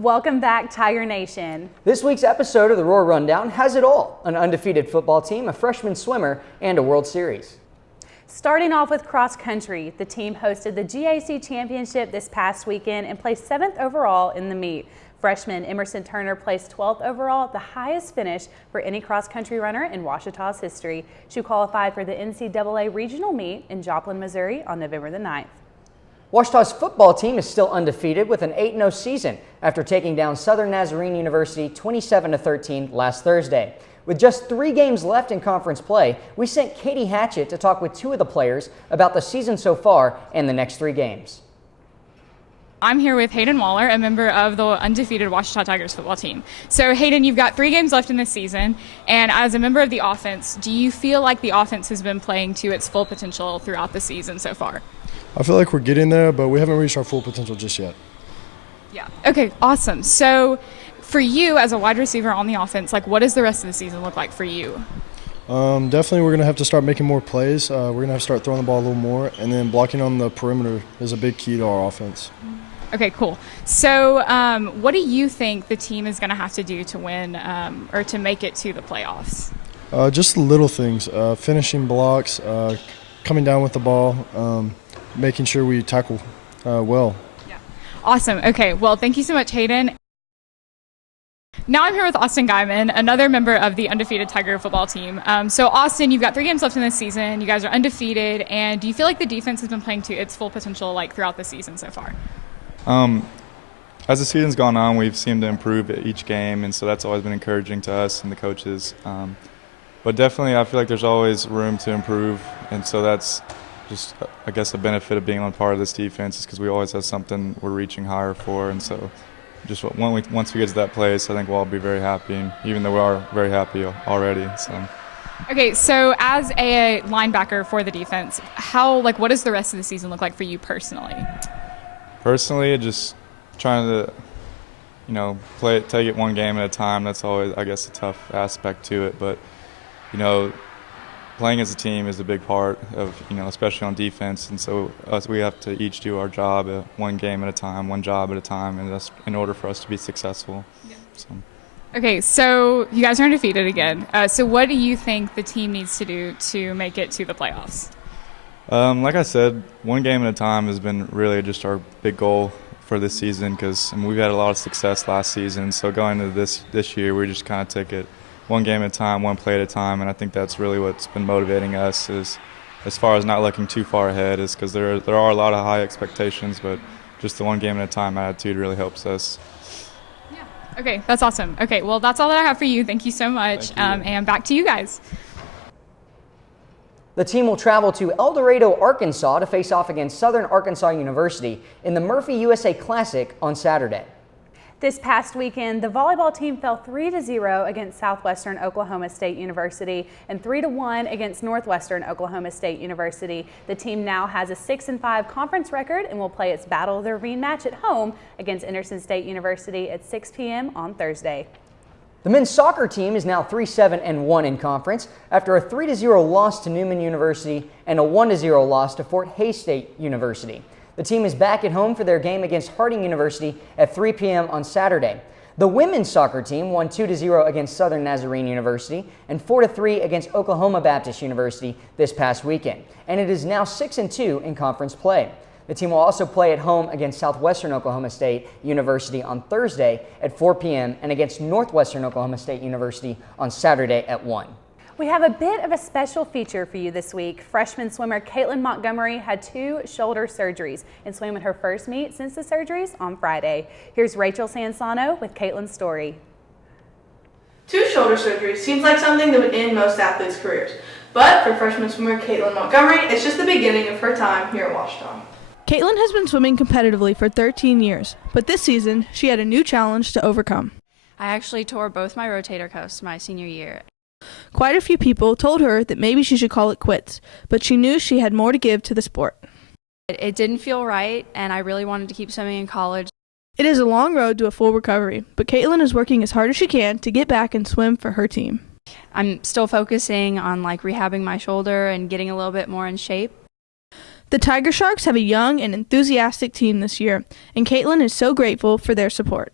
Welcome back, Tiger Nation. This week's episode of the Roar Rundown has it all: an undefeated football team, a freshman swimmer, and a World Series. Starting off with cross country, the team hosted the GAC Championship this past weekend and placed 7th overall in the meet. Freshman Emerson Turner placed 12th overall, the highest finish for any cross country runner in Ouachita's history. She qualified for the NCAA regional meet in Joplin, Missouri on November the 9th. Ouachita's football team is still undefeated with an 8-0 season after taking down Southern Nazarene University 27-13 last Thursday. With just 3 games left in conference play, we sent Katie Hatchett to talk with 2 of the players about the season so far and the next 3 games. I'm here with Hayden Waller, a member of the undefeated Ouachita Tigers football team. So Hayden, you've got 3 games left in this season, and as a member of the offense, do you feel like the offense has been playing to its full potential throughout the season so far? I feel like we're getting there, but we haven't reached our full potential just yet. Yeah. Okay, awesome. So for you as a wide receiver on the offense, like what does the rest of the season look like for you? Definitely we're going to have to start making more plays. We're going to have to start throwing the ball a little more, and then blocking on the perimeter is a big key to our offense. Okay, cool. So what do you think the team is going to have to do to win or to make it to the playoffs? Just the little things, finishing blocks, coming down with the ball, making sure we tackle well. Yeah. Awesome. Okay, well, thank you so much, Hayden. Now I'm here with Austin Guymon, another member of the undefeated Tiger football team. So Austin, you've got 3 games left in this season. You guys are undefeated, and do you feel like the defense has been playing to its full potential like throughout the season so far? As the season's gone on, we've seemed to improve at each game, and so that's always been encouraging to us and the coaches. But definitely, I feel like there's always room to improve, and so that's just, I guess, a benefit of being on part of this defense is because we always have something we're reaching higher for, and so just once we get to that place, I think we'll all be very happy, and even though we are very happy already. So. Okay, so as a linebacker for the defense, what does the rest of the season look like for you personally? Personally, just trying to, take it one game at a time. That's always, I guess, a tough aspect to it. But, playing as a team is a big part of, especially on defense. And so we have to each do our job one game at a time, one job at a time, and that's in order for us to be successful. Yeah. So. Okay, so you guys are undefeated again. So what do you think the team needs to do to make it to the playoffs? Like I said, one game at a time has been really just our big goal for this season because we've had a lot of success last season. So going into this year, we just kind of take it one game at a time, one play at a time, and I think that's really what's been motivating us is as far as not looking too far ahead is because there are a lot of high expectations, but just the one game at a time attitude really helps us. Yeah. Okay, that's awesome. Okay, well, that's all that I have for you. Thank you so much, and back to you guys. The team will travel to El Dorado, Arkansas to face off against Southern Arkansas University in the Murphy USA Classic on Saturday. This past weekend, the volleyball team fell 3-0 against Southwestern Oklahoma State University and 3-1 against Northwestern Oklahoma State University. The team now has a 6-5 conference record and will play its Battle of the Ravine match at home against Anderson State University at 6 p.m. on Thursday. The men's soccer team is now 3-7-1 in conference after a 3-0 loss to Newman University and a 1-0 loss to Fort Hays State University. The team is back at home for their game against Harding University at 3 p.m. on Saturday. The women's soccer team won 2-0 against Southern Nazarene University and 4-3 against Oklahoma Baptist University this past weekend, and it is now 6-2 in conference play. The team will also play at home against Southwestern Oklahoma State University on Thursday at 4 p.m. and against Northwestern Oklahoma State University on Saturday at 1. We have a bit of a special feature for you this week. Freshman swimmer Kaitlyn Montgomery had 2 shoulder surgeries and swam in her first meet since the surgeries on Friday. Here's Rachel Sansano with Kaitlyn's story. 2 shoulder surgeries seems like something that would end most athletes' careers. But for freshman swimmer Kaitlyn Montgomery, it's just the beginning of her time here at Ouachita. Kaitlyn has been swimming competitively for 13 years, but this season she had a new challenge to overcome. I actually tore both my rotator cuffs my senior year. Quite a few people told her that maybe she should call it quits, but she knew she had more to give to the sport. It didn't feel right, and I really wanted to keep swimming in college. It is a long road to a full recovery, but Kaitlyn is working as hard as she can to get back and swim for her team. I'm still focusing on rehabbing my shoulder and getting a little bit more in shape. The Tiger Sharks have a young and enthusiastic team this year, and Kaitlyn is so grateful for their support.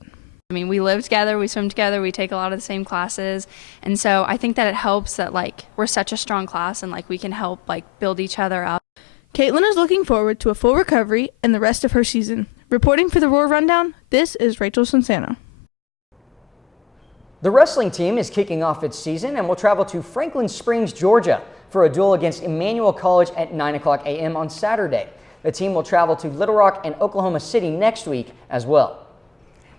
I mean, we live together, we swim together, we take a lot of the same classes. And so I think that it helps that, like, we're such a strong class and, like, we can help, like, build each other up. Kaitlyn is looking forward to a full recovery and the rest of her season. Reporting for the Roar Rundown, this is Rachel Sonsano. The wrestling team is kicking off its season and will travel to Franklin Springs, Georgia for a duel against Emmanuel College at 9 o'clock a.m. on Saturday. The team will travel to Little Rock and Oklahoma City next week as well.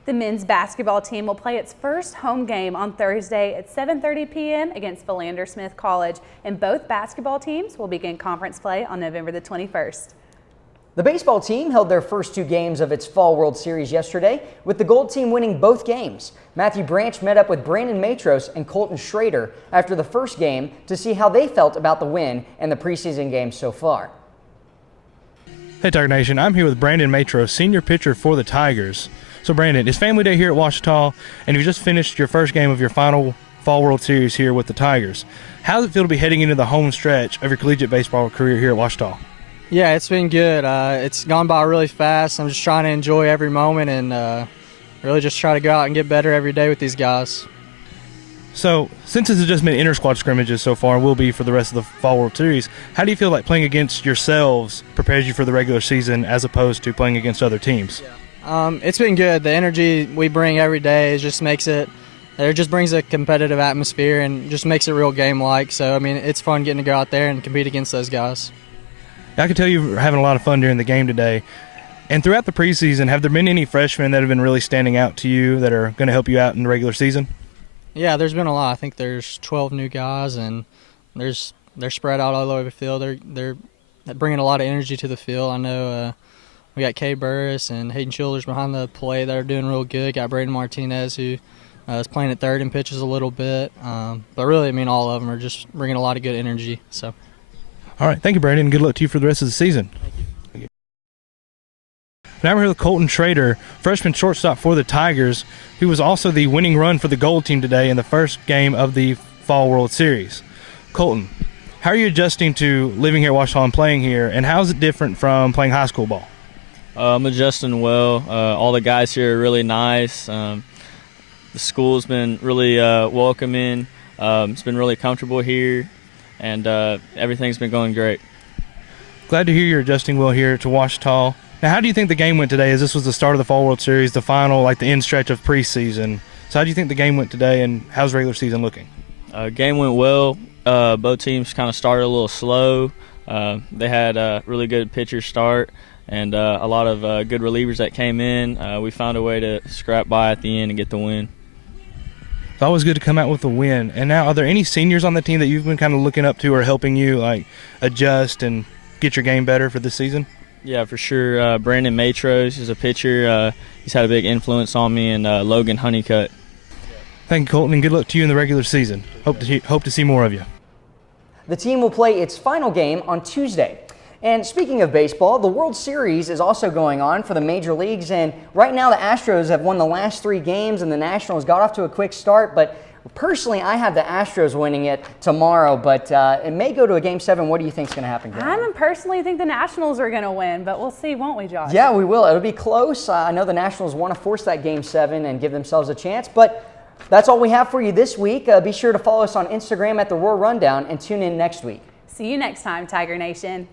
The men's basketball team will play its first home game on Thursday at 7:30 p.m. against Philander Smith College, and both basketball teams will begin conference play on November the 21st. The baseball team held their first 2 games of its Fall World Series yesterday, with the Gold team winning both games. Matthew Branch met up with Brandon Matros and Colton Shrader after the first game to see how they felt about the win and the preseason games so far. Hey Tiger Nation, I'm here with Brandon Matros, senior pitcher for the Tigers. So Brandon, it's family day here at Ouachita, and you just finished your first game of your final Fall World Series here with the Tigers. How does it feel to be heading into the home stretch of your collegiate baseball career here at Ouachita? Yeah, it's been good. It's gone by really fast. I'm just trying to enjoy every moment and really just try to go out and get better every day with these guys. So, since this has just been inter-squad scrimmages so far and will be for the rest of the Fall World Series, how do you feel like playing against yourselves prepares you for the regular season as opposed to playing against other teams? It's been good. The energy we bring every day just makes it just brings a competitive atmosphere and just makes it real game-like. So, I mean, it's fun getting to go out there and compete against those guys. I can tell you're having a lot of fun during the game today. And throughout the preseason, have there been any freshmen that have been really standing out to you that are going to help you out in the regular season? Yeah, there's been a lot. I think there's 12 new guys, and they're spread out all over the field. They're bringing a lot of energy to the field. I know we got Kay Burris and Hayden Childers behind the plate that are doing real good. Got Braden Martinez, who is playing at third and pitches a little bit. But really, I mean, all of them are just bringing a lot of good energy. So, all right, thank you, Brandon, and good luck to you for the rest of the season. Thank you. Now we're here with Colton Shrader, freshman shortstop for the Tigers, who was also the winning run for the Gold team today in the first game of the Fall World Series. Colton, how are you adjusting to living here at Ouachita and playing here, and how is it different from playing high school ball? I'm adjusting well. All the guys here are really nice. The school's been really welcoming. It's been really comfortable here, and everything's been going great. Glad to hear you're adjusting well here to Ouachita. Now, how do you think the game went today, as this was the start of the Fall World Series, the final, like the end stretch of preseason? So how do you think the game went today, and how's regular season looking? Game went well. Both teams kind of started a little slow. They had a really good pitcher start and a lot of good relievers that came in. We found a way to scrap by at the end and get the win. It's always good to come out with a win. And now, are there any seniors on the team that you've been kind of looking up to or helping you like adjust and get your game better for this season? Yeah, for sure. Brandon Matros is a pitcher. He's had a big influence on me, and Logan Honeycutt. Thank you, Colton, and good luck to you in the regular season. Hope to see more of you. The team will play its final game on Tuesday. And speaking of baseball, the World Series is also going on for the major leagues, and right now the Astros have won the last 3 games and the Nationals got off to a quick start, but personally I have the Astros winning it tomorrow, but it may go to a Game 7. What do you think is going to happen, Graham? I personally think the Nationals are going to win, but we'll see, won't we, Josh? Yeah, we will. It'll be close. I know the Nationals want to force that Game 7 and give themselves a chance, but that's all we have for you this week. Be sure to follow us on Instagram at The Roar Rundown and tune in next week. See you next time, Tiger Nation.